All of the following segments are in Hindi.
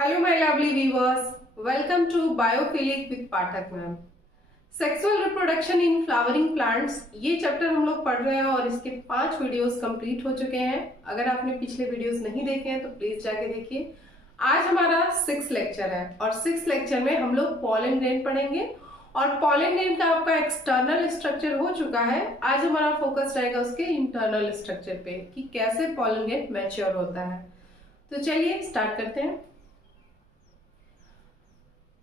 Hello my lovely viewers, welcome to Biophilic with Pathak ma'am. Sexual reproduction in flowering plants, ये चैप्टर हम लोग पढ़ रहे हैं और इसके 5 वीडियोस कंप्लीट हो चुके हैं। अगर आपने पिछले वीडियोस नहीं देखे हैं तो प्लीज जाके देखिए। आज हमारा 6 लेक्चर है और 6 लेक्चर में हम लोग पॉलन ग्रेन पढ़ेंगे और पॉलन ग्रेन का आपका एक्सटर्नल स्ट्रक्चर हो चुका है। आज हमारा फोकस रहेगा उसके इंटरनल स्ट्रक्चर पे कि कैसे पॉलन ग्रेन मैच्योर होता है। तो चलिए स्टार्ट करते हैं।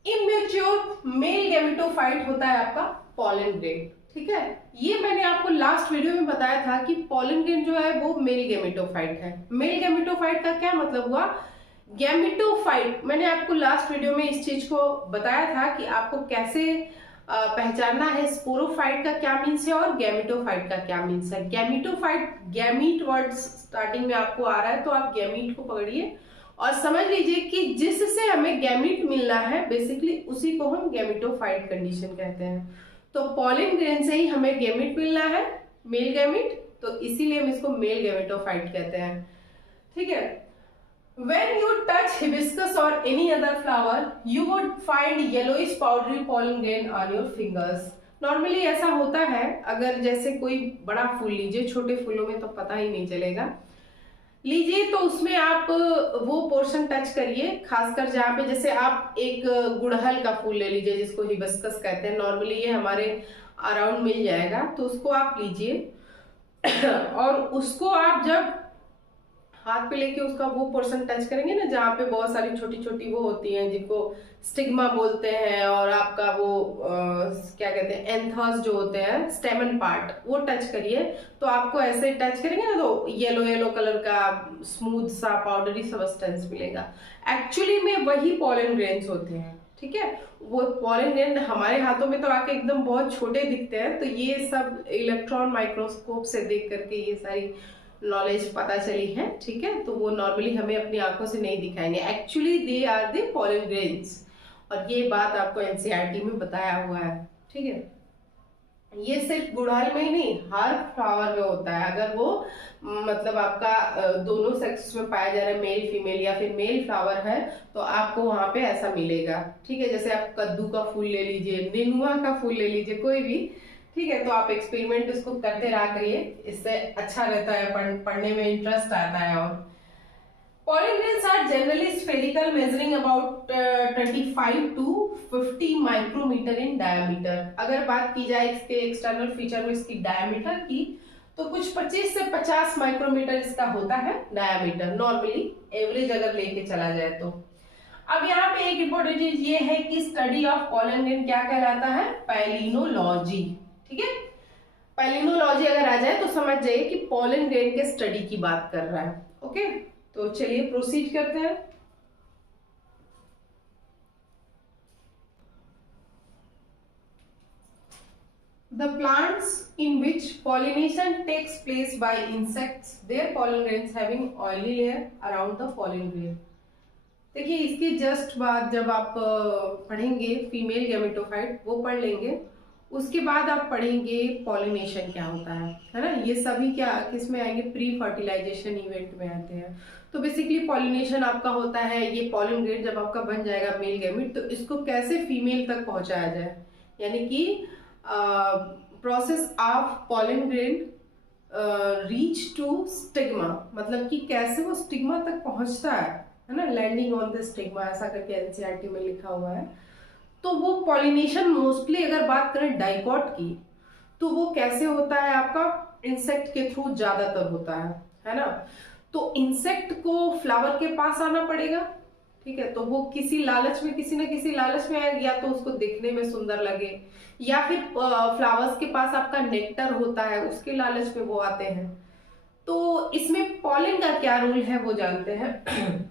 इमैच्योर मेल गैमेटोफाइट होता है आपका पॉलन ग्रेन, ठीक है। ये मैंने आपको लास्ट वीडियो में बताया था कि पॉलन ग्रेन जो है वो मेल गैमेटोफाइट है। मेल गैमेटोफाइट का क्या मतलब हुआ? गैमेटोफाइट, मैंने आपको लास्ट वीडियो में इस चीज को बताया था कि आपको कैसे पहचानना है स्पोरोफाइट का क्या मीन्स है और गैमेटोफाइट का क्या मीन्स है। गैमेटोफाइट, गैमीट वर्ड स्टार्टिंग में आपको आ रहा है तो आप गैमीट को पकड़िए और समझ लीजिए कि जिससे हमें गैमीट मिलना है बेसिकली उसी को हम गैमेटोफाइट कंडीशन कहते हैं। तो पॉलन ग्रेन से ही हमें गैमीट मिलना है, मेल गैमीट, तो इसीलिए हम इसको मेल गैमेटोफाइट कहते हैं, ठीक है। When you touch hibiscus or any other flower, you would find yellowish powdery pollen grain on your fingers. Normally ऐसा होता है, अगर जैसे कोई बड़ा फूल लीजिए, छोटे फूलों में तो पता ही नहीं चलेगा, लीजिए तो उसमें आप वो पोर्शन टच करिए, खासकर जहाँ पे जैसे आप एक गुड़हल का फूल ले लीजिए जिसको हिबिस्कस कहते हैं, नॉर्मली ये हमारे अराउंड मिल जाएगा, तो उसको आप लीजिए और उसको आप जब हाथ पे लेके उसका वो पोर्शन टच करेंगे ना जहाँ पे बहुत सारी छोटी छोटी वो होती हैं जिनको स्टिग्मा बोलते हैं और आपका वो क्या कहते हैं एंथर्स जो होते हैं स्टेमन पार्ट, वो टच करिए तो आपको ऐसे टच करेंगे ना तो येलो येलो कलर का स्मूथ सा पाउडरी सब्सटेंस मिलेगा। एक्चुअली में वही पॉलन ग्रेन्स होते हैं, ठीक है। वो पॉलन ग्रेन हमारे हाथों में तो आके एकदम बहुत छोटे दिखते हैं, तो ये सब इलेक्ट्रॉन माइक्रोस्कोप से देख करके ये सारी नॉलेज पता चली है, ठीक है। तो वो नॉर्मली हमें अपनी आंखों से नहीं दिखाएंगे, actually they are the pollen grains, और ये बात आपको एनसीईआरटी में बताया हुआ है, ठीक है। ये सिर्फ गुड़हल में ही नहीं, हर फ्लावर में होता है। अगर वो मतलब आपका दोनों सेक्स में पाया जा रहा है, मेल फीमेल या फिर मेल फ्लावर है, तो आपको वहां पे ऐसा मिलेगा, ठीक है। जैसे आप कद्दू का फूल ले लीजिए, नेनुआ का फूल ले लीजिए, कोई भी, ठीक है। तो आप एक्सपेरिमेंट इसको करते रहा करिए, इससे अच्छा रहता है, पढ़ने में इंटरेस्ट आता है। और pollen grains are generally spherical, measuring about 25 to 50 micrometre in diameter. अगर बात की जाए इसके एक्सटर्नल फीचर में इसकी डायमीटर की, तो कुछ 25 से 50 माइक्रोमीटर इसका होता है डायमीटर, नॉर्मली एवरेज अगर लेके चला जाए तो। अब यहाँ पे एक इंपॉर्टेंट चीज ये है कि स्टडी ऑफ पॉलन ग्रेन क्या कहलाता है? पैलिनोलॉजी, ठीक है। पैलिनोलॉजी अगर आ जाए तो समझ जाइए कि पॉलन ग्रेन के स्टडी की बात कर रहा है, ओके। तो चलिए प्रोसीड करते हैं। The plants in which pollination takes place by insects, their pollen grains having oily layer around the pollen grain। देखिए इसके जस्ट बाद जब आप पढ़ेंगे फीमेल गैमेटोफाइट, वो पढ़ लेंगे, उसके बाद आप पढ़ेंगे पॉलिनेशन क्या होता है ना। ये सभी क्या किस में आएंगे? प्री फर्टिलाइजेशन इवेंट में आते हैं। तो बेसिकली पॉलिनेशन आपका होता है, ये पॉलन ग्रेन जब आपका बन जाएगा मेल गैमेट, तो इसको कैसे फीमेल तक पहुंचाया जाए, यानी कि process of pollen grain reach to stigma, मतलब कि कैसे वो स्टिग्मा तक पहुंचता है ना, लैंडिंग ऑन द स्टिग्मा, ऐसा करके एनसीईआरटी में लिखा हुआ है। तो वो पॉलिनेशन मोस्टली अगर बात करें डाइकॉट की, तो वो कैसे होता है? आपका इंसेक्ट के थ्रू ज्यादातर होता है ना। तो इंसेक्ट को फ्लावर के पास आना पड़ेगा, ठीक है। तो वो किसी लालच में, किसी न किसी लालच में आएगा, या तो उसको दिखने में सुंदर लगे, या फिर फ्लावर्स के पास आपका नेक्टर होता है उसके लालच में वो आते हैं। तो इसमें पॉलन का क्या रोल है वो जानते हैं।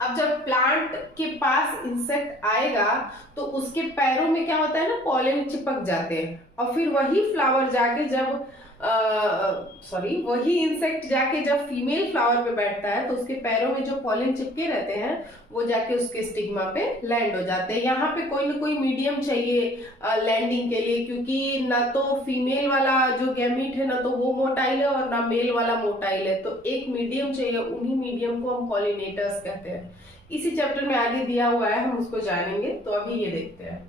अब जब प्लांट के पास इंसेक्ट आएगा तो उसके पैरों में क्या होता है ना, पॉलन चिपक जाते हैं, और फिर वही फ्लावर जाके जब सॉरी वही इंसेक्ट जाके जब फीमेल फ्लावर पे बैठता है तो उसके पैरों में जो पॉलन चिपके रहते हैं वो जाके उसके स्टिग्मा पे लैंड हो जाते हैं। यहाँ पे कोई ना कोई मीडियम चाहिए लैंडिंग के लिए, क्योंकि ना तो फीमेल वाला जो गैमीट है ना तो वो मोटाइल है और ना मेल वाला मोटाइल है, तो एक मीडियम चाहिए। उन्हीं मीडियम को हम पॉलिनेटर्स कहते हैं। इसी चैप्टर में आगे दिया हुआ है, हम उसको जानेंगे। तो अभी ये देखते हैं।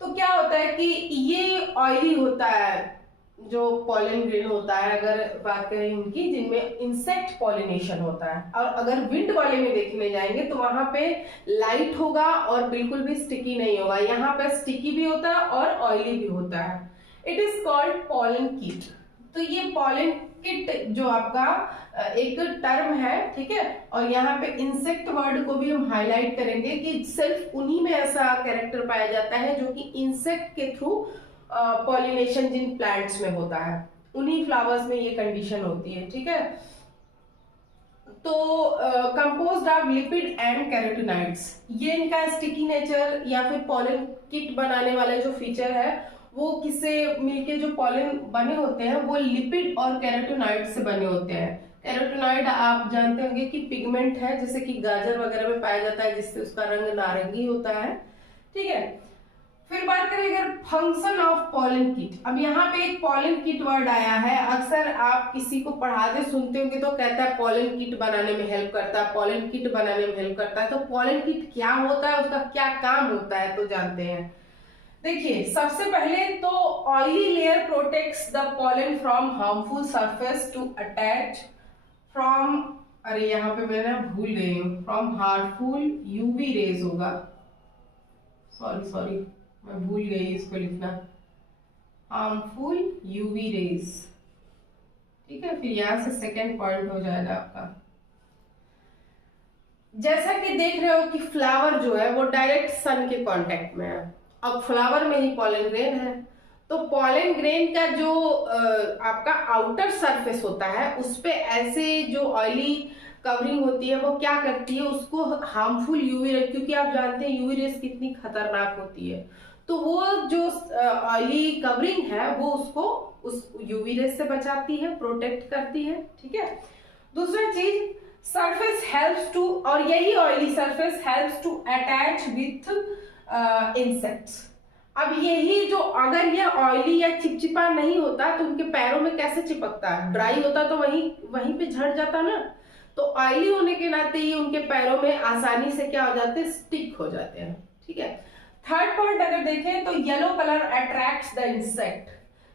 तो क्या होता है कि ये ऑयली होता है जो पॉलन ग्रेन होता है, अगर बात करें इनकी, जिनमें इंसेक्ट पॉलिनेशन होता है। और अगर विंड वाले में देखने जाएंगे तो वहां पे लाइट होगा और बिल्कुल भी स्टिकी नहीं होगा। यहाँ पे स्टिकी भी होता है और ऑयली भी होता है। It is called pollen kit. तो ये पॉलन किट जो आपका एक टर्म है, ठीक है। और यहाँ पे इंसेक्ट वर्ड को भी हम हाईलाइट करेंगे कि सिर्फ उन्हीं में ऐसा कैरेक्टर पाया जाता है जो कि इंसेक्ट के थ्रू पॉलिनेशन जिन प्लांट्स में होता है, उन्हीं फ्लावर्स में ये कंडीशन होती है, ठीक है। तो composed of lipid and carotenoids, ये इनका स्टिकी नेचर या फिर पॉलन किट बनाने वाले जो फीचर है वो किससे मिलके जो पॉलन बने होते हैं वो लिपिड और कैरोटिनॉइड से बने होते हैं। कैरोटिनॉइड आप जानते होंगे कि पिगमेंट है, जैसे कि गाजर वगैरह में पाया जाता है, जिससे उसका रंग नारंगी होता है, ठीक है। फिर बात करें अगर फंक्शन ऑफ पॉलन किट। अब यहाँ पे एक पॉलन किट वर्ड आया है, अक्सर आप किसी को पढ़ाते सुनते होंगे तो कहता है पॉलन किट बनाने में हेल्प करता है, पॉलन किट बनाने में हेल्प करता है। तो पॉलन किट क्या होता है, उसका क्या काम होता है, तो जानते हैं। देखिए, सबसे पहले तो oily layer protects the pollen from harmful surface to attach from, अरे यहाँ पे मैं भूल गई हूँ, फ्रॉम हार्मफुल यूवी रेज होगा, सॉरी मैं भूल गई इसको लिखना, हार्मफुल यूवी रेज, ठीक है। फिर यहां से सेकेंड पॉइंट हो जाएगा आपका। जैसा कि देख रहे हो कि फ्लावर जो है वो डायरेक्ट सन के कांटेक्ट में है। अब फ्लावर में ही पॉलन ग्रेन है, तो पॉलन ग्रेन का जो आपका आउटर सरफेस होता है उस पे ऐसे जो ऑयली कवरिंग होती है वो क्या करती है, उसको हार्मफुल यूवी रेज, क्योंकि आप जानते हैं यूवी रेज कितनी खतरनाक होती है, तो वो जो ऑयली कवरिंग है वो उसको उस यूवी रेज से बचाती है, प्रोटेक्ट करती है, ठीक है। दूसरा चीज, सरफेस हेल्प्स टू, और यही oily surface helps to attach with insects. अब यही जो, अगर ये ऑयली या चिपचिपा नहीं होता तो उनके पैरों में कैसे चिपकता है, ड्राई होता तो वहीं पे झड़ जाता ना। तो ऑयली होने के नाते ये उनके पैरों में आसानी से क्या हो जाते हैं, स्टिक हो जाते हैं, ठीक है। थर्ड पॉइंट अगर देखें तो yellow colour attracts the insect.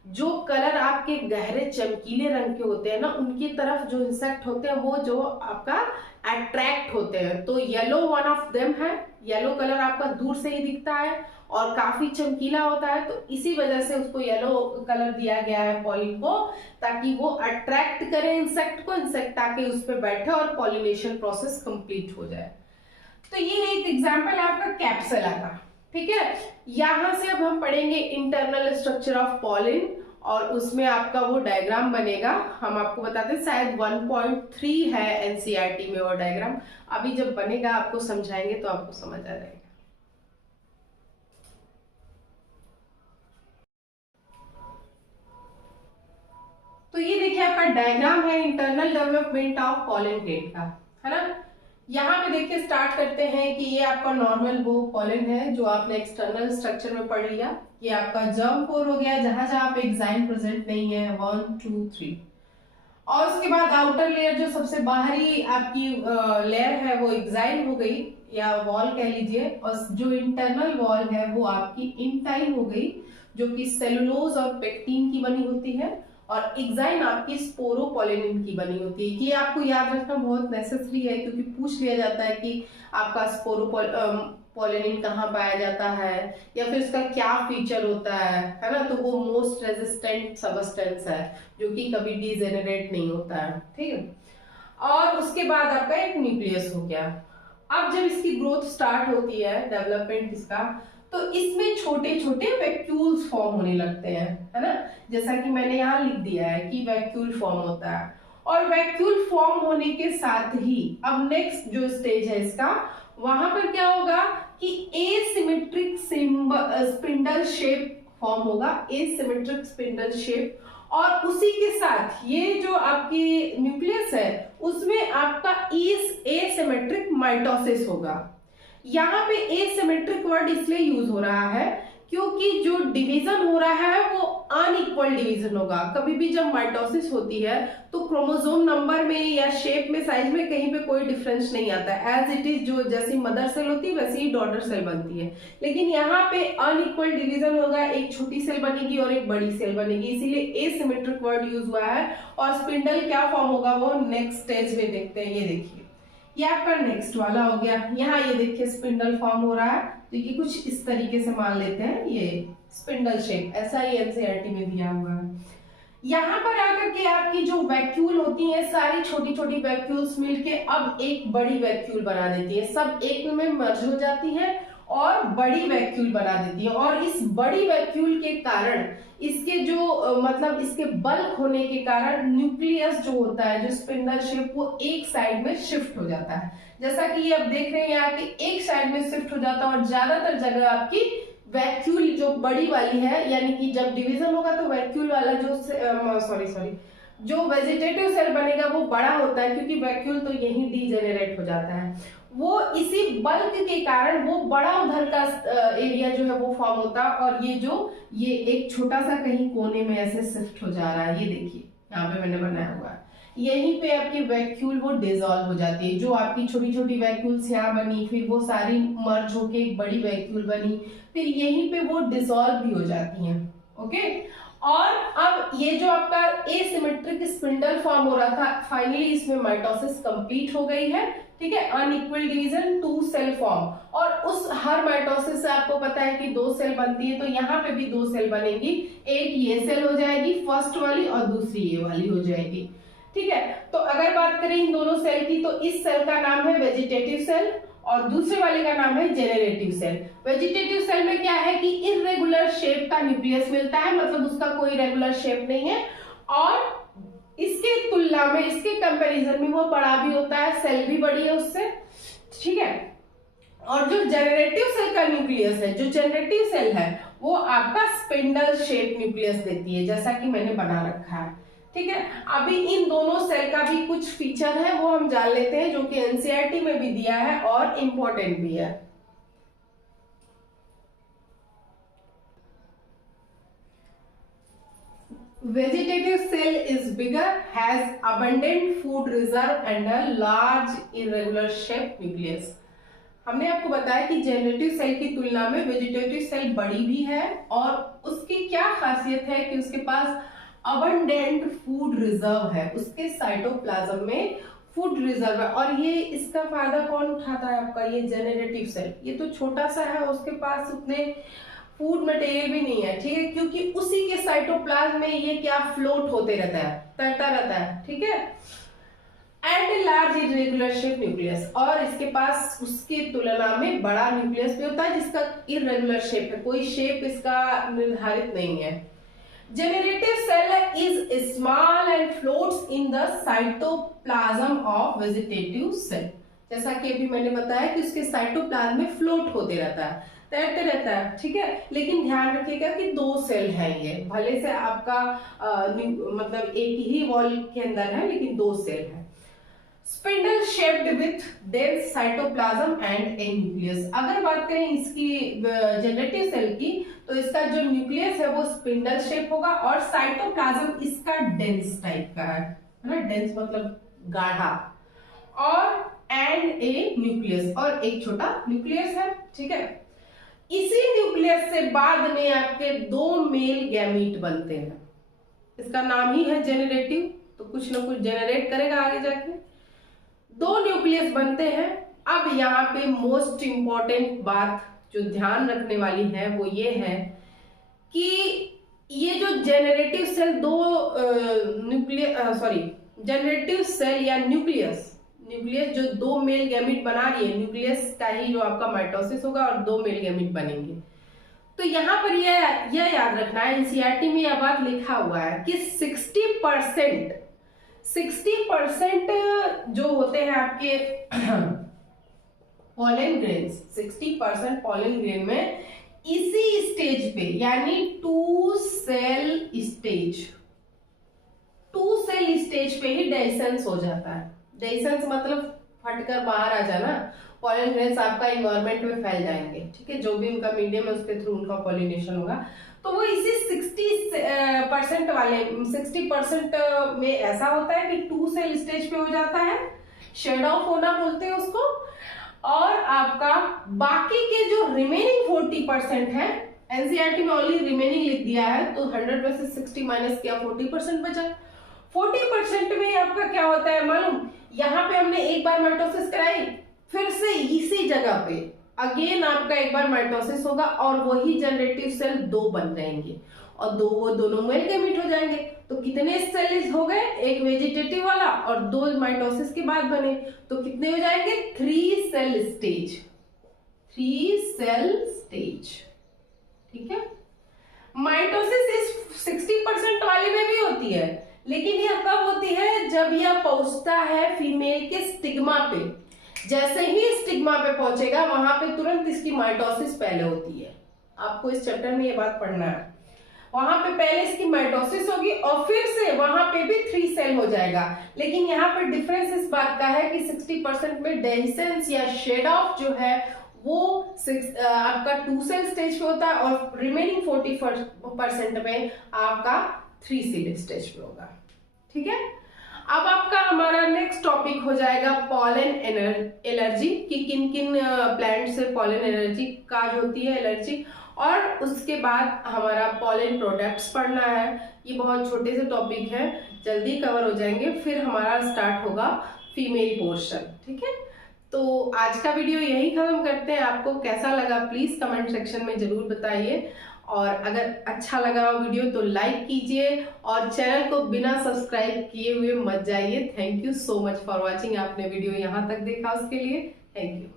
जो कलर आपके गहरे चमकीले रंग के होते हैं ना, उनकी तरफ जो इंसेक्ट होते हैं वो जो आपका अट्रैक्ट होते हैं। तो येलो वन ऑफ देम है। येलो कलर आपका दूर से ही दिखता है और काफी चमकीला होता है, तो इसी वजह से उसको येलो कलर दिया गया है पॉलिन को, ताकि वो अट्रैक्ट करे इंसेक्ट को, इंसेक्ट आके उस पर बैठे और पॉलिनेशन प्रोसेस कंप्लीट हो जाए। तो ये एक एग्जाम्पल है आपका कैप्सुला का, ठीक है। यहां से अब हम पढ़ेंगे इंटरनल स्ट्रक्चर ऑफ पॉलिन, और उसमें आपका वो डायग्राम बनेगा। हम आपको बताते हैं शायद 1.3 है एनसीईआरटी में वो डायग्राम। अभी जब बनेगा आपको समझाएंगे तो आपको समझ आ जाएगा। तो ये देखिए आपका डायग्राम है internal development of pollen grain का, है ना। यहाँ पे देखिए स्टार्ट करते हैं कि ये आपका नॉर्मल वो पॉलन है जो आपने एक्सटर्नल स्ट्रक्चर में पढ़ लिया। ये आपका जर्म कोर हो गया, जहां जहां पे एग्जाइम प्रेजेंट नहीं है, 1 2 3। और उसके बाद आउटर लेयर जो सबसे बाहरी आपकी लेयर है वो एग्जाइम हो गई या वॉल कह लीजिए, और जो इंटरनल वॉल है वो आपकी इंटाइन हो गई, जो कि सेलुलोज और पेक्टिन की बनी होती है, और एग्जाइन आपकी स्पोरोपोलिनिन की बनी होती है। ये आपको याद रखना बहुत नेसेसरी है, क्योंकि पूछ लिया जाता है कि आपका स्पोरोपोलिनिन कहाँ पाया जाता है या फिर इसका क्या फीचर होता है ना। तो वो मोस्ट रेजिस्टेंट सबस्टेंस है जो कि कभी डिजेनरेट नहीं होता है, ठीक है। और उसके बाद आपका एक न्यूक्लियस हो गया। अब जब इसकी ग्रोथ स्टार्ट होती है, डेवलपमेंट इसका, तो इसमें छोटे छोटे वैक्यूल्स फॉर्म होने लगते हैं, है ना। जैसा कि मैंने यहाँ लिख दिया है कि वैक्यूल फॉर्म होता है, और वैक्यूल फॉर्म होने के साथ ही अब नेक्स्ट जो स्टेज है इसका, वहां पर क्या होगा कि एसिमेट्रिक स्पिंडल शेप फॉर्म होगा, एसिमेट्रिक स्पिंडल शेप। और उसी के साथ ये जो आपकी न्यूक्लियस है उसमें आपका एसिमेट्रिक माइटोसिस होगा। यहाँ पे एसिमेट्रिक वर्ड इसलिए यूज हो रहा है क्योंकि जो डिवीजन हो रहा है वो अनइक्वल डिवीजन होगा। कभी भी जब माइटोसिस होती है तो क्रोमोसोम नंबर में या शेप में, साइज में कहीं पे कोई डिफरेंस नहीं आता है। एज इट इज जो जैसी मदर सेल होती है वैसे ही डॉटर सेल बनती है, लेकिन यहाँ पे अनइक्वल डिवीजन होगा, एक छोटी सेल बनेगी और एक बड़ी सेल बनेगी, इसीलिए एसिमेट्रिक वर्ड यूज हुआ है। और स्पिंडल क्या फॉर्म होगा वो नेक्स्ट स्टेज में देखते हैं। ये देखिए, ये आपका नेक्स्ट वाला हो गया। यहाँ ये देखिए स्पिंडल फॉर्म हो रहा है, तो ये कुछ इस तरीके से मान लेते हैं, ये स्पिंडल शेप, ऐसा ही एनसीईआरटी में दिया हुआ है। यहाँ पर आकर के आपकी जो वैक्यूल होती है, सारी छोटी छोटी वैक्यूल्स मिलके अब एक बड़ी वैक्यूल बना देती है, सब एक में मर्ज हो जाती है और बड़ी वैक्यूल बना देती है। और इस बड़ी वैक्यूल के कारण इसके जो मतलब इसके बल्क होने के कारण न्यूक्लियस जो होता है, जो स्पिंडल शेप, वो एक साइड में शिफ्ट हो जाता है। जैसा कि ये अब देख रहे हैं यहाँ की एक साइड में शिफ्ट हो जाता है और ज्यादातर जगह आपकी वैक्यूल जो बड़ी वाली है, यानी कि जब डिवीजन होगा तो वैक्यूल वाला जो वेजिटेटिव सेल बनेगा वो बड़ा होता है, क्योंकि वैक्यूल तो यही डीजेनरेट हो जाता है। वो इसी बल्क के कारण वो बड़ा उधर का एरिया जो है वो फॉर्म होता है, और ये एक छोटा सा कहीं कोने में ऐसे शिफ्ट हो जा रहा है। ये देखिए यहाँ पे मैंने बनाया हुआ है, यहीं पे आपकी वैक्यूल वो डिसॉल्व हो जाती है। जो आपकी छोटी छोटी वैक्यूल्स यहाँ बनी, फिर वो सारी मर्ज होके एक बड़ी वैक्यूल बनी, फिर यहीं पे वो डिसॉल्व भी हो जाती हैं। ओके, और अब ये जो आपका एसिमेट्रिक स्पिंडल फॉर्म हो रहा था, फाइनली इसमें माइटोसिस कंप्लीट हो गई है। ठीक है, अनइक्वल डिवीजन, 2 सेल फॉर्म, और उस हर माइटोसिस से आपको पता है कि 2 सेल बनती है, तो यहाँ पे भी 2 सेल बनेगी। एक ये सेल हो जाएगी फर्स्ट वाली और दूसरी ये वाली हो जाएगी। ठीक है, तो अगर बात करें इन दोनों सेल की, तो इस सेल का नाम है वेजिटेटिव सेल और दूसरे वाले का नाम है जेनरेटिव सेल। वेजिटेटिव सेल में क्या है कि इर्रेगुलर शेप का न्यूक्लियस मिलता है, मतलब उसका कोई रेगुलर शेप नहीं है, और इसके तुलना में, इसके कंपैरिजन में वो बड़ा भी होता है, सेल भी बड़ी है उससे। ठीक है, और जो जेनरेटिव सेल का न्यूक्लियस है, जो जेनरेटिव सेल है, वो आपका स्पिंडल शेप न्यूक्लियस देती है, जैसा कि मैंने बना रखा है। ठीक है, अभी इन दोनों सेल का भी कुछ फीचर है वो हम जान लेते हैं, जो कि एनसीईआरटी में भी दिया है और इंपॉर्टेंट भी है। Vegetative cell is bigger, has abundant food reserve and a large irregular shaped nucleus. हमने आपको बताया कि जेनरेटिव सेल की तुलना में वेजिटेटिव सेल बड़ी भी है, और उसकी क्या खासियत है कि उसके पास अबंडेंट फूड रिजर्व है, उसके साइटोप्लाज्म में फूड रिजर्व है। और ये इसका फायदा कौन उठाता है? आपका ये जेनरेटिव सेल। ये तो छोटा सा है, उसके पास उतने फूड मटेरियल भी नहीं है। ठीक है, क्योंकि उसी के साइटोप्लाज्म में ये क्या फ्लोट होते रहता है, तैरता रहता है। ठीक है, and large irregular shape nucleus, और इसके पास उसकी तुलना में बड़ा न्यूक्लियस भी होता है जिसका इरेगुलर शेप है, कोई शेप इसका निर्धारित नहीं है। Generative cell is small and floats in the cytoplasm of vegetative cell. जैसा कि अभी मैंने बताया कि उसके साइटोप्लाज्म में फ्लोट होते रहता है, तैरते रहता है। ठीक है, लेकिन ध्यान रखिएगा कि 2 सेल है ये, भले से आपका मतलब एक ही वॉल के अंदर है, लेकिन 2 सेल है। Spindle shaped with dense cytoplasm and A nucleus. अगर बात करें इसकी जेनरेटिव सेल की, तो इसका जो न्यूक्लियस है वो स्पिंडल शेप होगा, और साइटोप्लाज्म इसका डेंस टाइप का है ना, डेंस मतलब गाढ़ा, और एंड ए न्यूक्लियस, और एक छोटा न्यूक्लियस है। ठीक है, इसी न्यूक्लियस से बाद में आपके 2 मेल गैमीट बनते हैं। इसका नाम ही है जेनरेटिव, तो कुछ ना कुछ जेनरेट करेगा आगे जाके। 2 न्यूक्लियस बनते हैं। अब यहाँ पे मोस्ट इंपॉर्टेंट बात जो ध्यान रखने वाली है वो ये है कि ये जो जेनरेटिव सेल जेनरेटिव सेल या न्यूक्लियस जो 2 मेल गैमीट बना रही है, न्यूक्लियस का ही जो आपका माइटोसिस होगा और 2 मेल गैमीट बनेंगे। तो यहाँ पर यह याद रखना है, एनसीईआरटी में यह बात लिखा हुआ है कि 60% जो होते हैं आपके पॉलन ग्रेन्स, 60% पॉलन ग्रेन में इसी स्टेज पे, यानी 2 सेल स्टेज, 2 सेल स्टेज पे ही डेhiscence हो जाता है। डेhiscence मतलब फटकर बाहर आ जाना। पॉलन ग्रेन्स आपका इन्वायरमेंट में फैल जाएंगे, ठीक है, जो भी उनका मीडियम है उसके थ्रू उनका पॉलिनेशन होगा। तो वो इसी 60% वाले 60% में ऐसा होता है कि 2 सेल स्टेज पे हो जाता है, शेड ऑफ होना बोलते हैं उसको। और आपका बाकी के जो रिमेनिंग 40% है, एनसीईआरटी में ओनली रिमेनिंग लिख दिया है, तो 100 में से 60 माइनस किया 40% बचा। 40% में आपका क्या होता है मालूम, यहाँ पे हमने एक बार माइटोसिस कराई, फिर से इसी जगह पे अगेन आपका एक बार माइटोसिस होगा और वही जनरेटिव सेल 2 बन जाएंगे और वो दोनों मेल गैमीट हो जाएंगे। तो कितने सेल हो गए, एक वेजिटेटिव वाला और 2 माइटोसिस के बाद बने, तो कितने हो जाएंगे, 3 सेल स्टेज, 3 सेल स्टेज, ठीक है। माइटोसिस इस 60% वाले में भी होती है, लेकिन यह कब होती है, जब यह पहुंचता है फीमेल के स्टिग्मा पे। जैसे ही स्टिग्मा पे पहुंचेगा वहां पे तुरंत इसकी माइटोसिस पहले होती है। आपको इस चैप्टर में ये बात पढ़ना है। वहां पे पहले इसकी माइटोसिस होगी और फिर से वहां पे भी 3 सेल हो जाएगा। लेकिन यहाँ पे डिफरेंस इस बात का है कि 60% में डेhiscence या शेड ऑफ जो है वो आपका 2 सेल स्टेज पे होता है और रिमेनिंग 40% में आपका 3 सेल स्टेज पे होगा, ठीक है। अब आपका हमारा नेक्स्ट टॉपिक हो जाएगा पॉलन एलर्जी, कि किन किन प्लांट से पॉलन एलर्जी काज होती है, एलर्जी। और उसके बाद हमारा पॉलन प्रोडक्ट्स पढ़ना है। ये बहुत छोटे से टॉपिक है, जल्दी कवर हो जाएंगे। फिर हमारा स्टार्ट होगा फीमेल पोर्शन, ठीक है। तो आज का वीडियो यही खत्म करते हैं। आपको कैसा लगा प्लीज कमेंट सेक्शन में जरूर बताइए, और अगर अच्छा लगा वीडियो तो लाइक कीजिए और चैनल को बिना सब्सक्राइब किए हुए मत जाइए। Thank you so much for watching. आपने वीडियो यहाँ तक देखा उसके लिए थैंक यू।